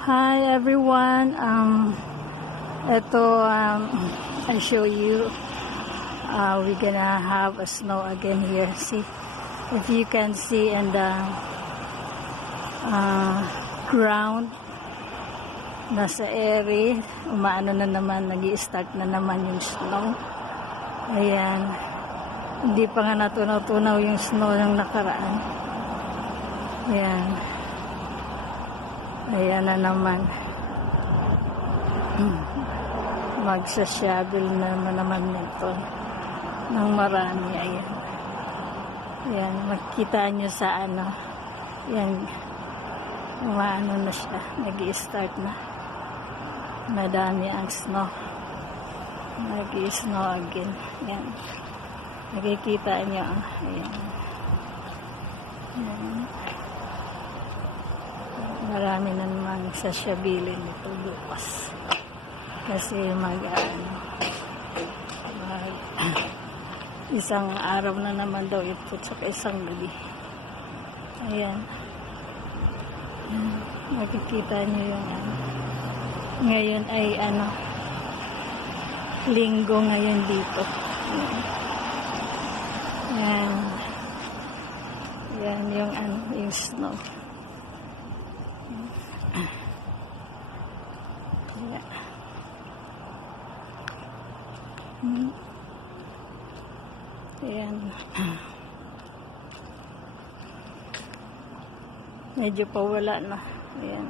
Hi everyone. Ito I show you. We're gonna have a snow again here. See if you can see in the ground. Nasa area, umaano na naman, nag-i-start na naman yung snow. Ayan. Hindi pa nga natunaw-tunaw yung snow ng nakaraan. Ayan. Ayan na naman. Magsasyabil naman nito ng marami. Ayan. Ayan. Makikita nyo sa ano. Ayan. Umaano na siya. Nag-i-start na. Madami ang snow. Nag-i-snow again. Ayan. Nakikita nyo. Ayan. Ayan. Marami na naman sasyabilin ito bukas. Kasi isang araw na naman daw ito sa isang gabi. Ayan. Makikita nyo yung ngayon ay linggo ngayon dito. Ayan. Ayan yung yung snow. Ayan. Ayan. Medyo pawala na. Ayan.